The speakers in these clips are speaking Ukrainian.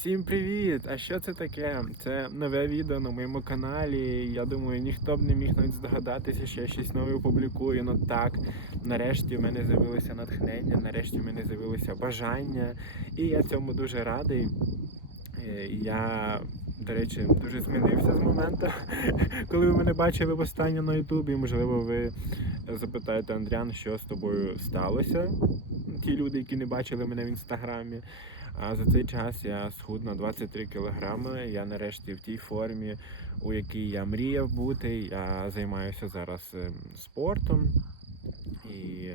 Всім привіт! А що це таке? Це нове відео на моєму каналі. Я думаю, ніхто б не міг навіть здогадатися, що я щось нове опублікую. Ну так, нарешті в мене з'явилося натхнення, нарешті в мене з'явилося бажання. І я цьому дуже радий. Е, Я, до речі, дуже змінився з моменту, коли ви мене бачили востаннє на Ютубі. Можливо, ви запитаєте Андріан, що з тобою сталося. Ті люди, які не бачили мене в інстаграмі. А за цей час я схуд на 23 кілограми. Я нарешті в тій формі, у якій я мріяв бути. Я займаюся зараз ем, спортом. І,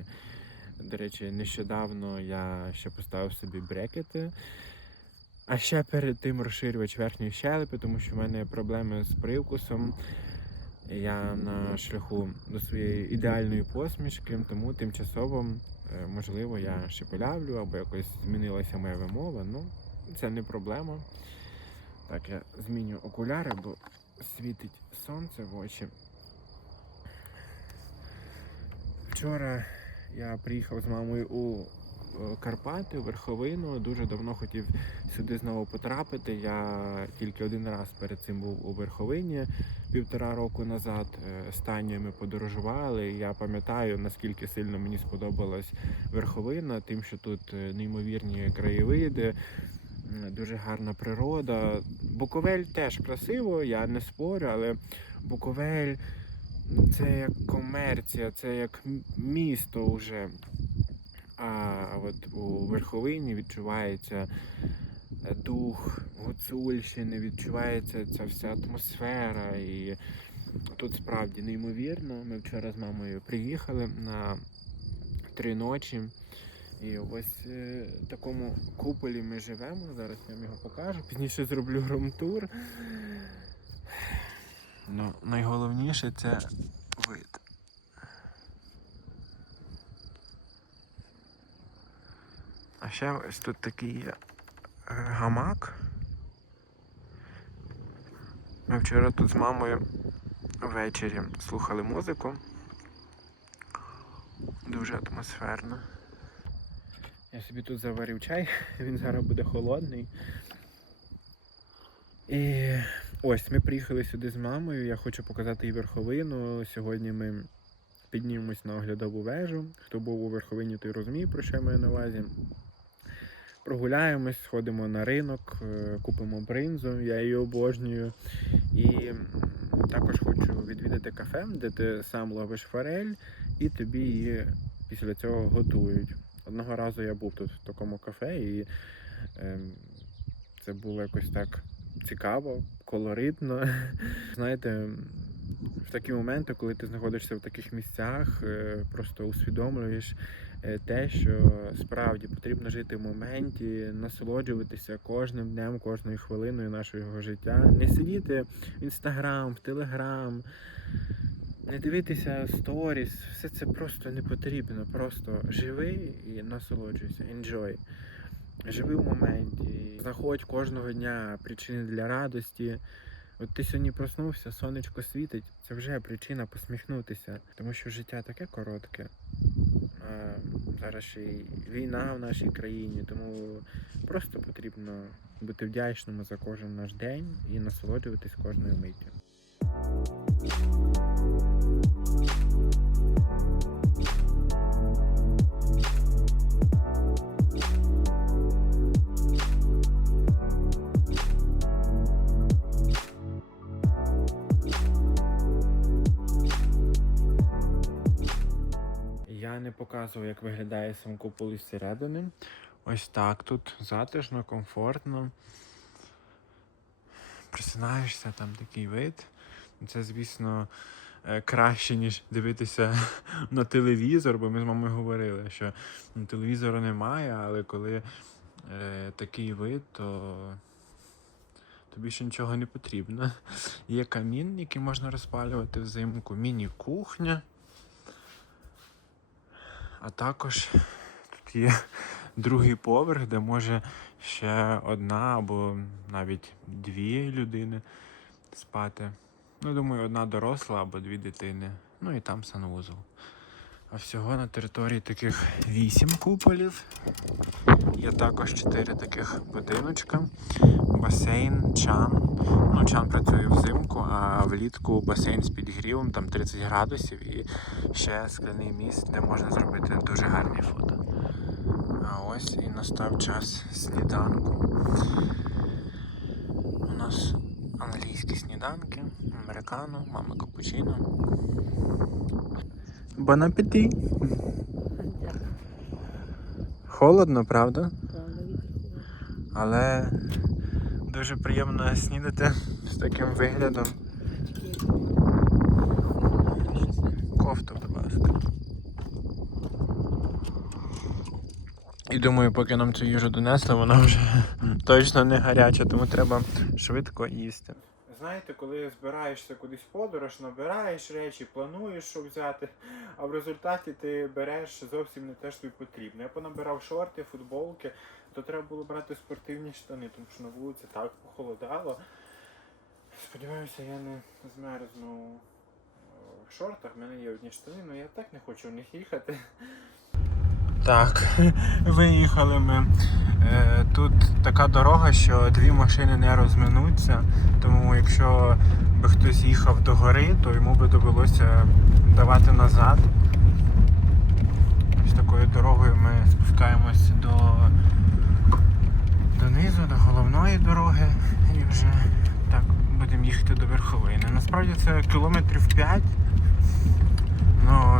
до речі, нещодавно я ще поставив собі брекети. А ще перед тим розширювач верхньої щелепи, тому що в мене проблеми з привкусом. Я на шляху до своєї ідеальної посмішки, тому тимчасово, можливо, я шепелявлю або якось змінилася моя вимова. Ну, це не проблема. Так, я зміню окуляри, бо світить сонце в очі. Вчора я приїхав з мамою у е, Карпати, Верховину. Дуже давно хотів сюди знову потрапити. Я тільки один раз перед цим був у Верховині півтора року назад. Е, З Танією ми подорожували. Я пам'ятаю, наскільки сильно мені сподобалась Верховина, тим, що тут е, неймовірні краєвиди. Дуже гарна природа. Буковель теж красиво, я не спорю, але Буковель це як комерція, це як місто вже. А от у Верховині відчувається е, дух Гуцульщини, відчувається ця вся атмосфера. І тут справді неймовірно. Ми вчора з мамою приїхали на три ночі. І ось е, в такому куполі ми живемо. Зараз я вам його покажу. Пізніше зроблю румтур. Ну, найголовніше це вид. А ще ось тут такий е, гамак. Ми вчора тут з мамою ввечері слухали музику. Дуже атмосферно. Я собі тут заварив чай, він зараз буде холодний. І ось ми приїхали сюди з мамою. Я хочу показати їй верховину. Сьогодні ми піднімемось на оглядову вежу. Хто був у верховині, той розуміє, про що я маю на увазі. Прогуляємось, сходимо на ринок, е, купимо бринзу, я її обожнюю. І також хочу відвідати кафе, де ти сам ловиш форель і тобі її після цього готують. Одного разу я був тут в такому кафе, і ем, це було якось так цікаво, колоритно. Знаєте, в такі моменти, коли ти знаходишся в таких місцях, е, просто усвідомлюєш е, те, що справді потрібно жити в моменті, насолоджуватися кожним днем, кожною хвилиною нашого життя, не сидіти в інстаграм, в телеграм. Не дивитися сторіс, все це просто не потрібно. Просто живи і насолоджуйся. Enjoy. Живи в моменті. Знаходь кожного дня причини для радості. От ти сьогодні проснувся, сонечко світить, це вже причина посміхнутися, тому що життя таке коротке. А зараз ще й війна в нашій країні, тому просто потрібно бути вдячними за кожен наш день і насолоджуватись кожною миттю. Я не показував, як виглядає сам купол із середини. Ось так тут затишно, комфортно. Просинаєшся, там такий вид. Це, звісно, е, краще, ніж дивитися на телевізор, бо ми з мамою говорили, що ну, телевізору немає, але коли е, такий вид, то тобі ще нічого не потрібно. Є камін, який можна розпалювати взимку, міні-кухня. А також тут є другий поверх, де може ще одна або навіть дві людини спати. Ну, думаю, одна доросла або дві дитини. Ну і там санвузол. А всього на території таких вісім куполів. Є також чотири таких будиночка. Басейн, чан. Ну, чан працює взимку, а влітку басейн з підігрівом, там 30 градусів і ще скляний міст, де можна зробити дуже гарні фото. А ось і настав час сніданку. У нас англійські сніданки, американо, мама капучино. Бон апеті. Холодно, правда? Але дуже приємно снідати з таким виглядом. Кофту, будь ласка. І думаю, поки нам цю їжу донесли, вона вже точно не гаряча, тому треба швидко їсти. Знаєте, коли збираєшся кудись подорож, набираєш речі, плануєш, що взяти, а в результаті ти береш зовсім не те, що потрібно. Я понабирав шорти, футболки, то треба було брати спортивні штани, тому що на вулиці так похолодало. Сподіваюся, я не змерзну е, в шортах. В мене є одні штани, але я так не хочу в них їхати. Так, виїхали ми. Е, Тут така дорога, що дві машини не розминуться, тому якщо би хтось їхав до гори, то йому би довелося давати назад. Ось такою дорогою ми спускаємось до донизу, до головної дороги і вже так будемо їхати до верховини. Насправді це кілометрів 5. Ну,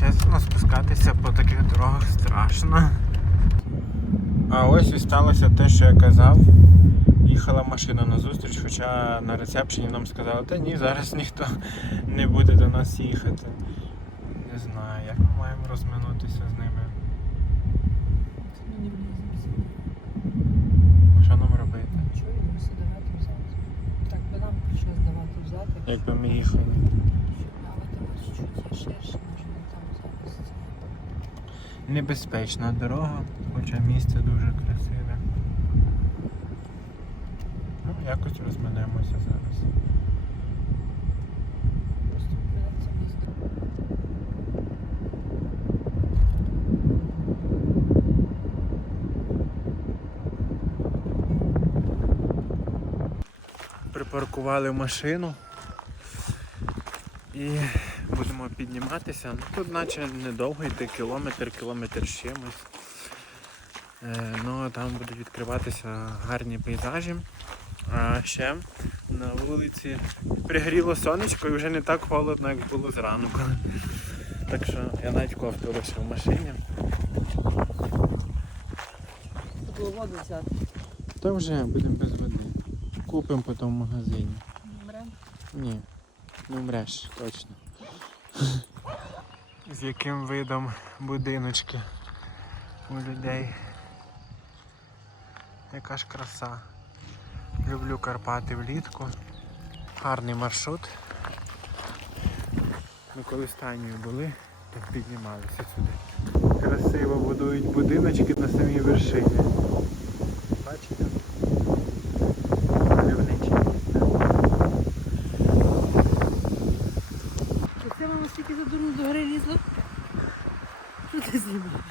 чесно, спускатися по таких дорогах страшно. А ось і сталося те, що я казав. Їхала машина на зустріч, хоча на рецепшені нам сказали, та ні, зараз ніхто не буде до нас їхати. Не знаю, як ми маємо розминутися з ними. Що нам робити? Чого він мусить давати взяти? Так би нам прийшлось давати взяти. Якби ми їхали. Але чуть є ширше, може не там зараз. Небезпечна дорога, хоча місце дуже красиве. Ну, якось розминемося зараз. Припаркували машину і будемо підніматися. Ну, тут наче недовго йти, кілометр, кілометр з чимось. Е, ну а там будуть відкриватися гарні пейзажі. А ще на вулиці пригріло сонечко і вже не так холодно, як було зранку. Так що я навіть кофту лишив в машині. Було воду взяти. Та вже будемо без води. Купимо потім в магазині. Ні, не вмреш, точно. З яким видом будиночки у людей. Яка ж краса. Люблю Карпати влітку. Гарний маршрут. Ми коли станію були, то піднімалися сюди. Красиво будують будиночки на самій вершині. Бачите? Мальовничі місця. Ти це ми стільки за дурно до гори лізли? Що ти знімаєш?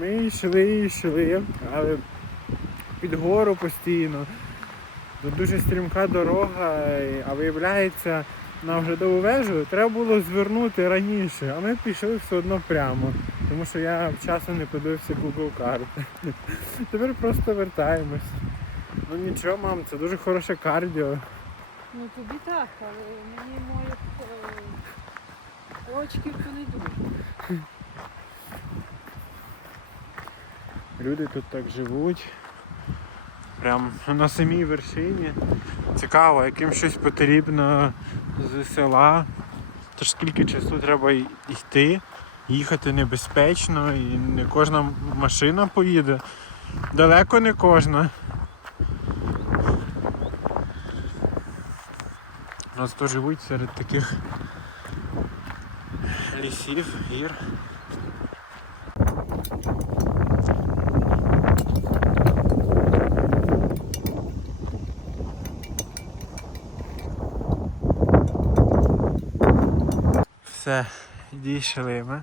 Ми йшли, йшли, але під гору постійно. Дуже стрімка дорога, а виявляється, на оглядову вежу треба було звернути раніше, а ми пішли все одно прямо, тому що я часом не подивився Google карти. Тепер просто вертаємось. Ну нічого, мам, це дуже хороше кардіо. Ну тобі так, але мені моїх е, то не дуже. Люди тут так живуть. Прям на самій вершині. Цікаво, яким щось потрібно з села. Тож скільки часу треба йти, їхати небезпечно і не кожна машина поїде. Далеко не кожна. Просто живуть серед таких лісів, гір. Все, дійшли ми.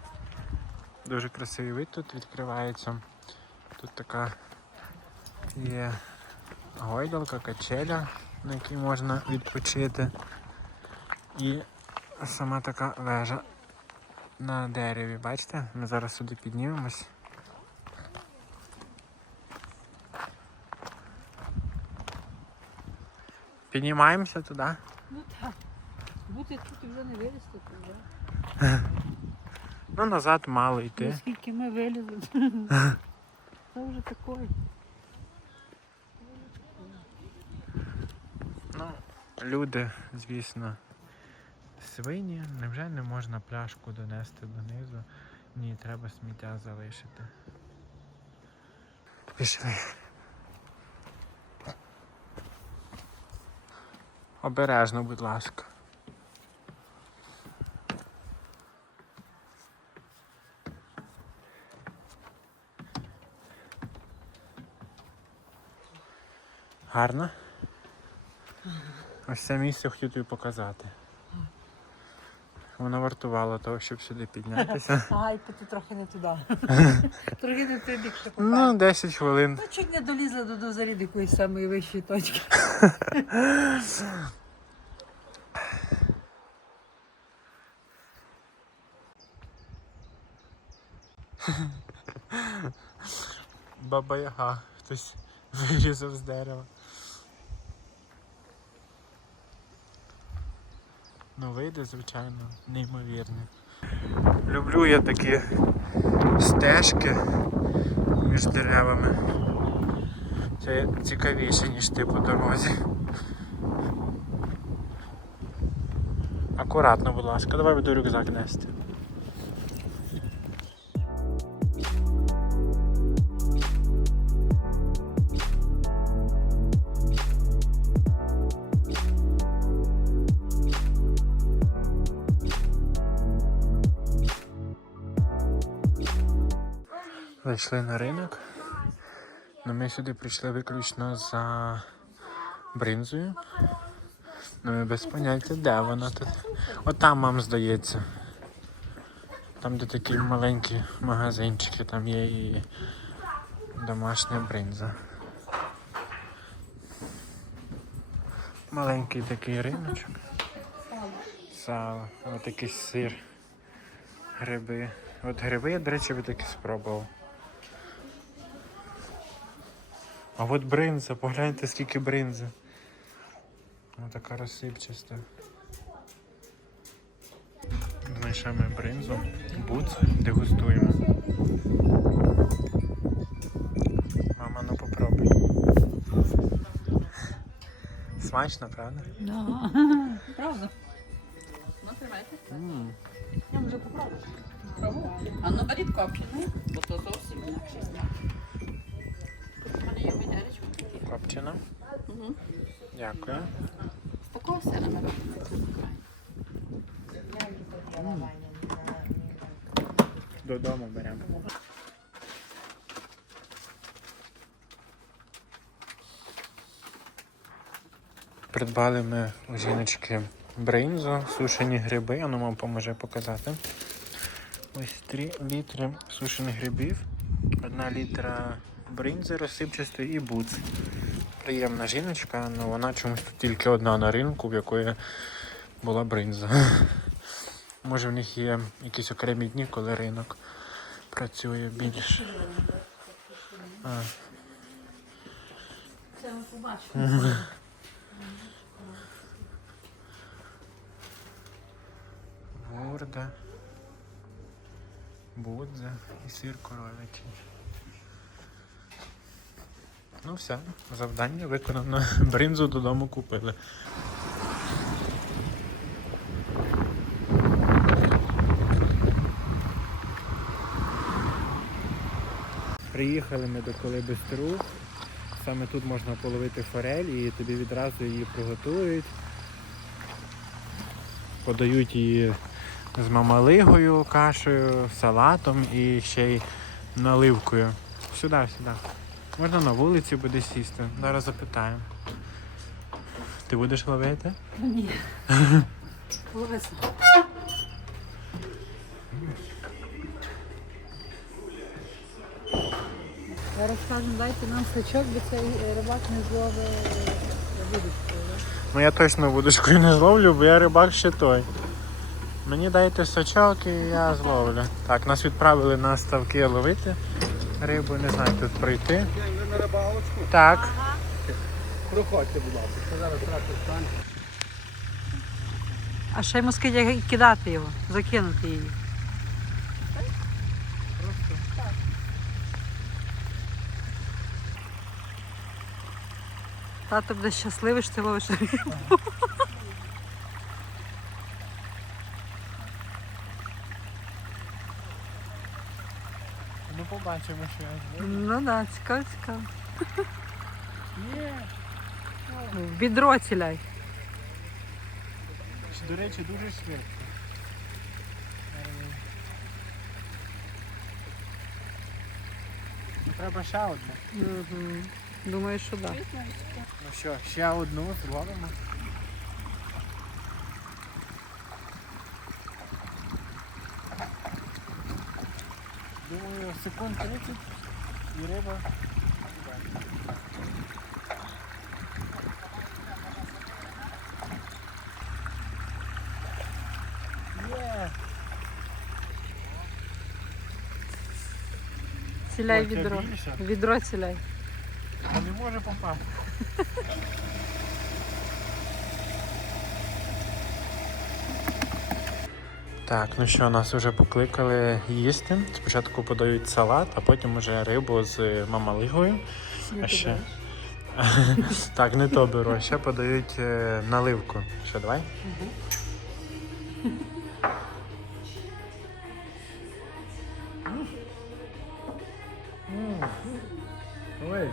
Дуже красивий вид тут відкривається. Тут така є гойдалка, качеля, на якій можна відпочити. І сама така вежа на дереві. Бачите? Ми зараз сюди піднімемось. Піднімаємося туди. Ну так. Бути тут вже не вилізти, то вже. Ну, назад мало йти. Наскільки ми вилізли. Це вже такое. Ну, люди, звісно, свині. Невже не можна пляшку донести донизу? Ні, треба сміття залишити. Пішли. Обережно, будь ласка. Гарно? Ось це місце хотів тобі показати. Воно вартувало того, щоб сюди піднятися. Ай, піти трохи не туди. трохи не той бік ще Ну, попав. 10 хвилин. Ну, чуть не долізла до, до заряд якоїсь самої вищої точки. Баба Яга. Хтось вирізав з дерева. Ну, вийде, звичайно, неймовірне. Люблю я такі стежки між деревами. Це цікавіше, ніж ти по дорозі. Акуратно, будь ласка, давай буду рюкзак нести. Зайшли на ринок. Ну, ми сюди прийшли виключно за бринзою. Ну ми без поняття, де вона тут. От там вам здається. Там, де такі маленькі магазинчики, там є і домашня бринза. Маленький такий риночок. Сало. Якийсь сир. Гриби. От гриби я, до речі, би таки спробував. А от бринза, погляньте скільки бринзи. Ось така розсипчаста. Знайшли ми бринзу. Буц, дегустуємо. Мама, ну попробуй. Смачно, правда? Да. Правда? Ну, тримайте. Я вже попробую. А ну беріть копчену, бо то зовсім інакше Копчена. Угу. Дякую. З такого все ми робимо. Додому беремо. Придбали ми у жіночки бринзу, сушені гриби, воно вам поможе показати. Ось 3 літри сушених грибів, 1 літра бринзи розсипчастої і буц. Приємна жіночка, але вона чомусь тут тільки одна на ринку, в якої була бринза. Може в них є якісь окремі дні, коли ринок працює більше. Це ми побачимо. Гурда, будза і сир коров'ячий. Ну все, завдання виконано. Бринзу додому купили. Приїхали ми до Колибистру. Саме тут можна половити форель і тобі відразу її приготують. Подають її з мамалигою, кашею, салатом і ще й наливкою. Сюди, сюди. Можна на вулиці буде сісти. Зараз запитаємо. Ти будеш ловити? Ні. Ловися. Зараз кажемо, дайте нам сачок, бо цей рибак не зловить вудочкою. Ну я точно вудочкою не зловлю, бо я рибак ще той. Мені дайте сачок і я зловлю. Так, нас відправили на ставки ловити рибу, не знаю, тут пройти. Ви на рибалочку? Так. Проходьте, будь ласка. Це зараз трактор стане. А ще йому скидя кидати його, закинути її. Тато буде щасливий, що ти ловиш рибу. Ну побачимо, що я зловлю. Ну так, да, цікаво, цікаво. Є. В Відро ціляй. До речі, дуже швидко. Ну, Треба ще одне. Угу. Думаю, що так. Да. Ну що, ще одну зловимо. Секунд 30 і риба. Є! Ціляй це відро. більше. Відро ціляй. Та не може попасти. Так, ну що, нас вже покликали їсти. Спочатку подають салат, а потім уже рибу з мамалигою. А ще... так, не то беру, а ще подають е, наливку. Що, давай? Ой,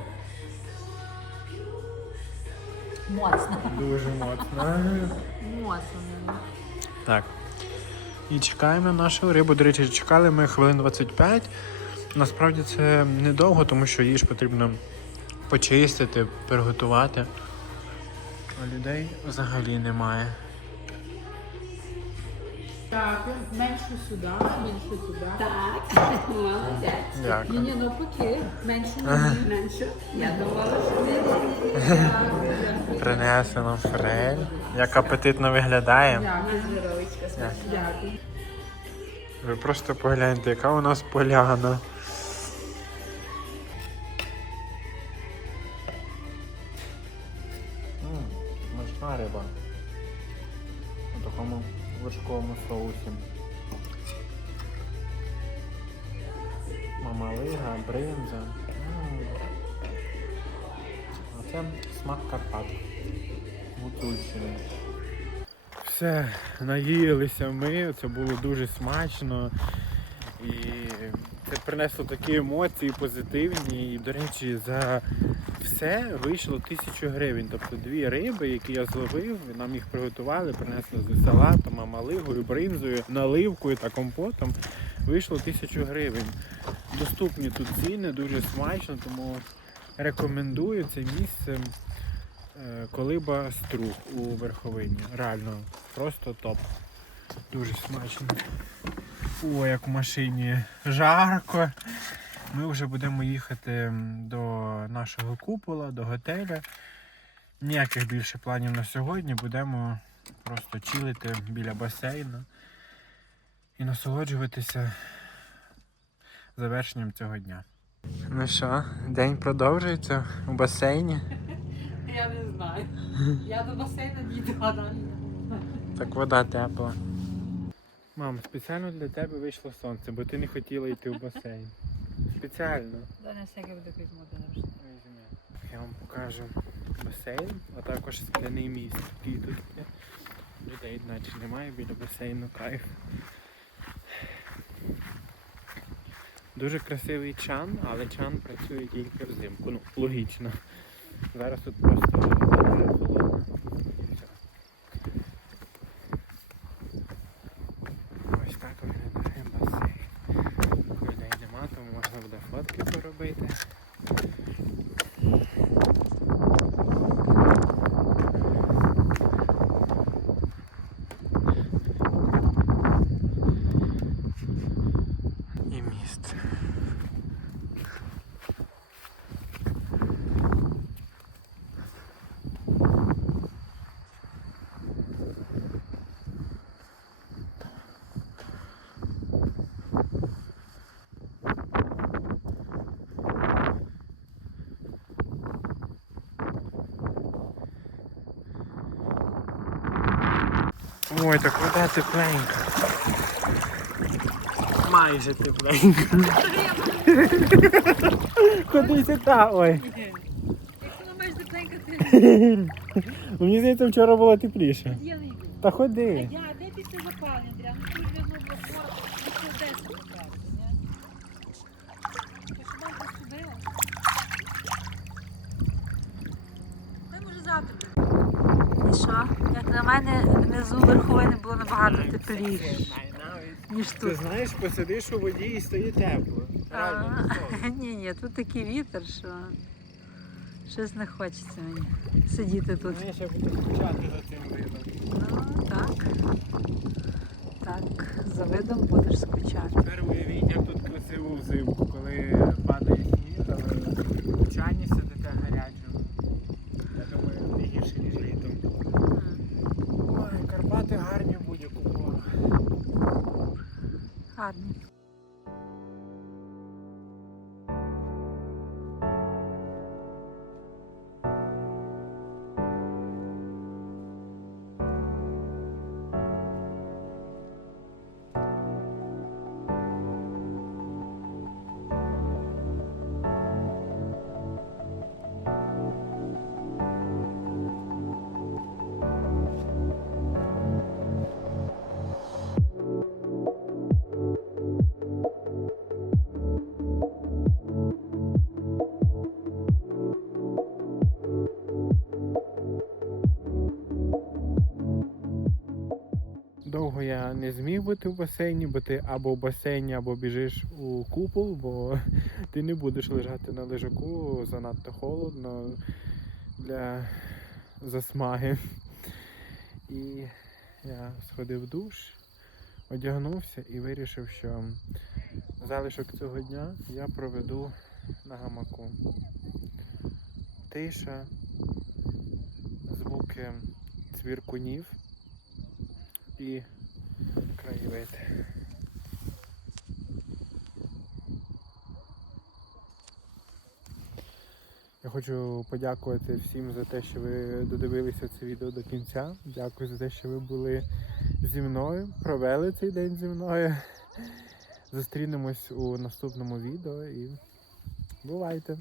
Моцно. дуже моцно. Моцно. Так. І чекаємо нашу рибу. До речі, чекали ми хвилин 25. Насправді це недовго, тому що її ж потрібно почистити, приготувати. А людей взагалі немає. Так, менше сюди, менше сюди. Так, молодець. Ні, Дякую. ні, навпаки, менше не Менше. Я думала, що не Принесли нам форель. Як апетитно виглядає. здоровичка. Дякую. Ви просто погляньте, яка у нас поляна. Смачна риба. У такому вершковому соусі. Мамалига, бринза. А це смак Карпат. Гуцульщини. Все, наїлися ми, це було дуже смачно. І це принесло такі емоції позитивні. І, до речі, за все вийшло тисячу гривень. Тобто дві риби, які я зловив, нам їх приготували, принесли з салатом, амалигою, бринзою, наливкою та компотом. Вийшло тисячу гривень. Доступні тут ціни, дуже смачно, тому рекомендую це місце. Е, Колиба Струг у Верховині. Реально, просто топ. Дуже смачно. О, як в машині жарко. Ми вже будемо їхати до нашого купола, до готеля. Ніяких більше планів на сьогодні. Будемо просто чилити біля басейну і насолоджуватися завершенням цього дня. Ну що, день продовжується у басейні. Я не знаю. Я до басейну не йду, а далі. Так вода тепла. Мам, спеціально для тебе вийшло сонце, бо ти не хотіла йти в басейн. Спеціально. Да не всяке буде завжди. Я вам покажу басейн, а також скляний міст. Який тут є. Людей наче немає біля басейну, кайф. Дуже красивий чан, але чан працює тільки взимку. Ну, логічно. Зараз тут просто дуже холодно. І все. Ось так виглядає басейн. Людей нема, тому можна буде фотки поробити. І міст. Ой, так вода тепленька. Майже тепленька. Ходи сюди, ой. Якщо вона маєш тепленька, ти Мені здається, вчора було тепліше. Та ходи. Я де після запалення, Андріан? Ну тут ну це десь поправити, ні? Що вам постудила? Та може завтра. Що? Як на мене, внизу верховини було набагато тепліше, ніж Ти тут. знаєш, посидиш у воді і стає тепло. Ні, ні, тут такий вітер, що щось не хочеться мені сидіти тут. Мені ще буде скучати за цим видом. Ну, так. Так, за видом будеш скучати. Тепер уявіть, як тут красиво взимку, коли Я не зміг бути в басейні, бо ти або в басейні, або біжиш у купол, бо ти не будеш лежати на лежаку, занадто холодно для засмаги. І я сходив в душ, одягнувся і вирішив, що залишок цього дня я проведу на гамаку. Тиша, звуки цвіркунів і краєвид. Я хочу подякувати всім за те, що ви додивилися це відео до кінця. Дякую за те, що ви були зі мною, провели цей день зі мною. Зустрінемось у наступному відео і бувайте!